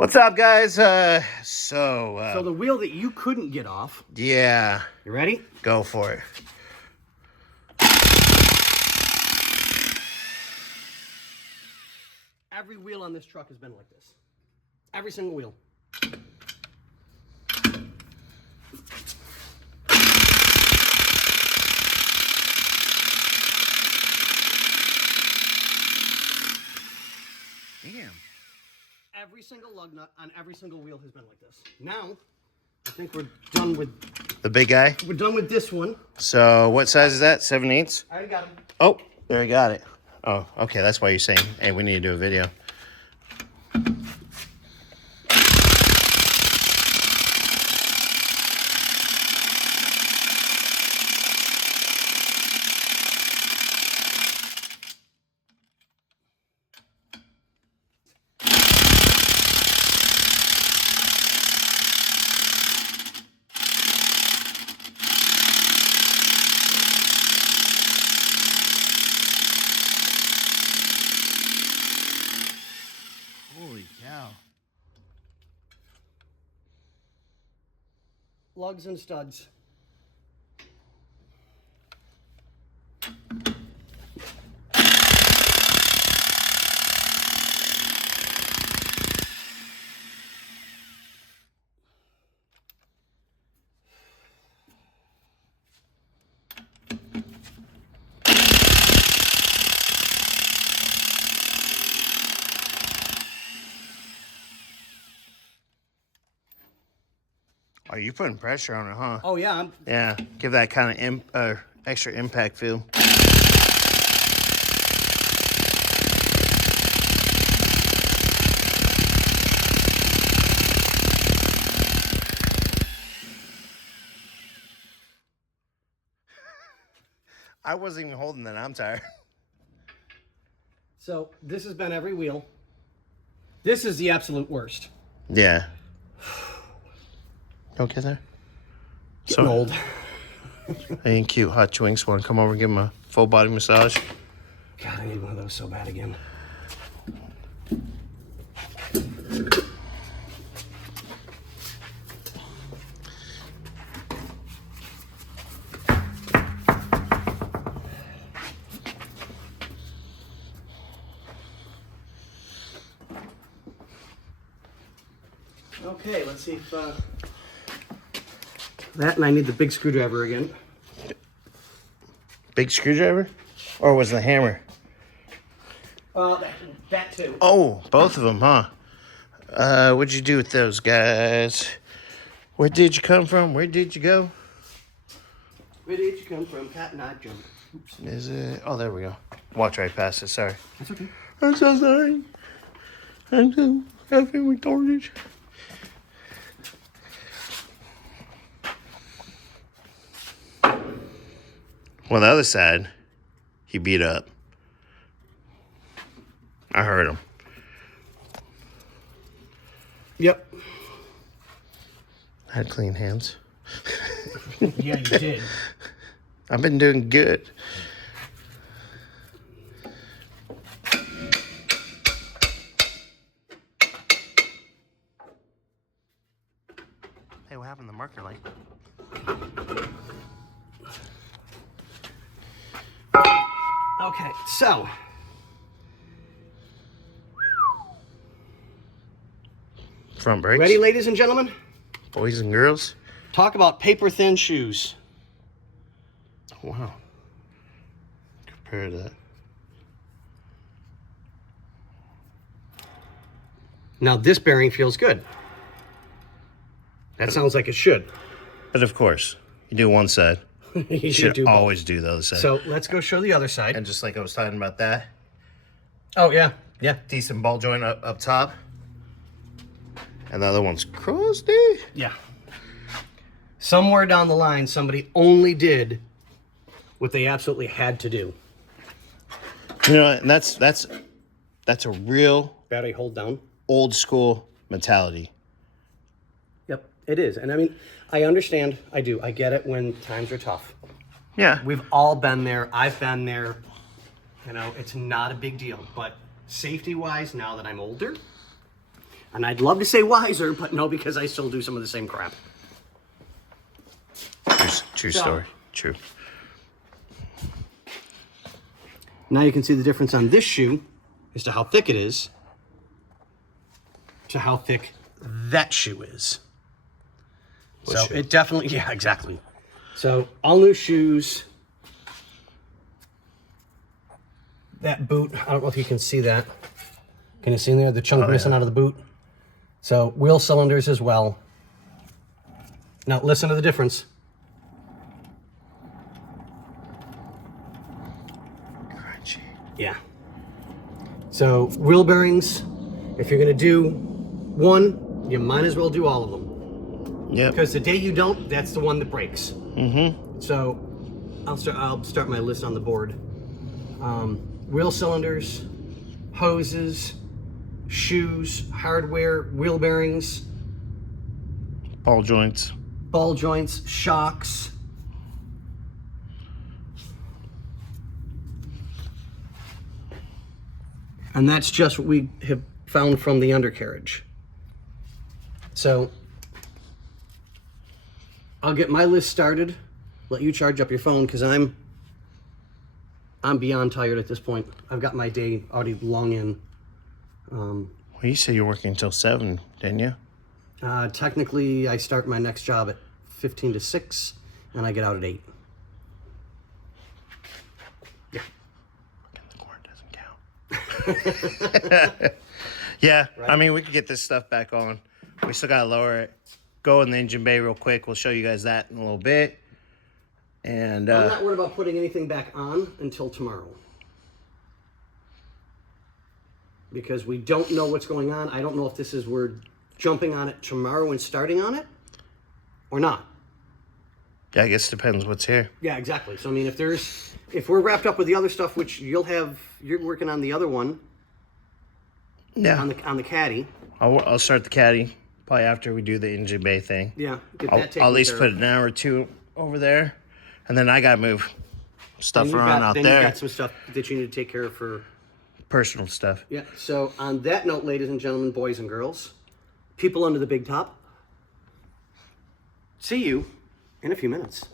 What's up, guys? So the wheel that you couldn't get off. Yeah. You ready? Go for it. Every wheel on this truck has been like this. Every single wheel. Damn. Every single lug nut on every single wheel has been like this. Now, I think we're done with... The big guy? We're done with this one. So, what size is that? 7/8? I already got him. Oh, there I got it. Oh, okay. That's why you're saying, hey, we need to do a video. Holy cow. Lugs and studs. Are you putting pressure on it, huh? Oh, yeah. Yeah. Give that kind of extra impact feel. I wasn't even holding that. I'm tired. So this has been every wheel. This is the absolute worst. Yeah. Don't get there. Getting old. Ain't cute. Hot Twinks want to come over and give him a full body massage. God, I need one of those so bad again. Okay, let's see if that, and I need the big screwdriver again. Big screwdriver? Or was the hammer? That too. Oh, both of them, huh? What'd you do with those guys? Where did you come from? Where did you go? Where did you come from? Cat and I jumped. Oops. Is it? Oh, there we go. Walked right past it. Sorry. That's okay. I'm so sorry. I'm so effing retarded. Well, the other side, he beat up. I heard him. Yep. I had clean hands. Yeah, you did. I've been doing good. Hey, what happened to the marker light? Okay, so. Front brakes. Ready, ladies and gentlemen? Boys and girls. Talk about paper thin shoes. Wow. Compare that. Now this bearing feels good. That sounds like it should. But of course, you do one side. You should do both. always do the other side. So let's go show the other side. And just like I was talking about that, Oh, yeah. Yeah. decent ball joint up top. And the other one's crusty. Yeah. Somewhere down the line, somebody only did what they absolutely had to do. You know, and that's a real Battery hold down. old school mentality. Yep, it is. And I mean, I understand. I do. I get it when times are tough. Yeah. We've all been there. I've been there. You know, it's not a big deal. But safety-wise, now that I'm older, And I'd love to say wiser, but no, because I still do some of the same crap. True story. True. Now you can see the difference on this shoe as to how thick it is to how thick that shoe is. So it definitely, yeah, exactly. So all new shoes. That boot, I don't know if you can see that. Can you see in there the chunk missing out of the boot? So wheel cylinders as well. Now listen to the difference. Crunchy. Yeah. So wheel bearings, if you're gonna do one, you might as well do all of them. Yep. Because the day you don't, that's the one that breaks. Mm-hmm. So I'll start my list on the board. Wheel cylinders, hoses, shoes, hardware, wheel bearings, Ball joints. ball joints, shocks. And that's just what we have found from the undercarriage. So I'll get my list started, let you charge up your phone, because I'm beyond tired at this point. I've got my day already long in. Well, you said you're working until 7, didn't you? Technically, I start my next job at 15 to 6, and I get out at 8. Yeah. The corn doesn't count. Yeah, right. I mean, we could get this stuff back on. We still got to lower it. Go in the engine bay real quick. We'll show you guys that in a little bit. And I'm not worried about putting anything back on until tomorrow. Because we don't know what's going on. I don't know if this is we're jumping on it tomorrow and starting on it or not. Yeah, I guess it depends what's here. Yeah, exactly. So I mean, if we're wrapped up with the other stuff, which you're working on the other one. Yeah. On the caddy. I'll start the caddy probably after we do the engine bay thing. Yeah. I'll at least put an hour or two over there, and then I gotta move stuff around out there. Then you got some stuff that you need to take care of for personal stuff. Yeah. So on that note, ladies and gentlemen, boys and girls, people under the big top, see you in a few minutes.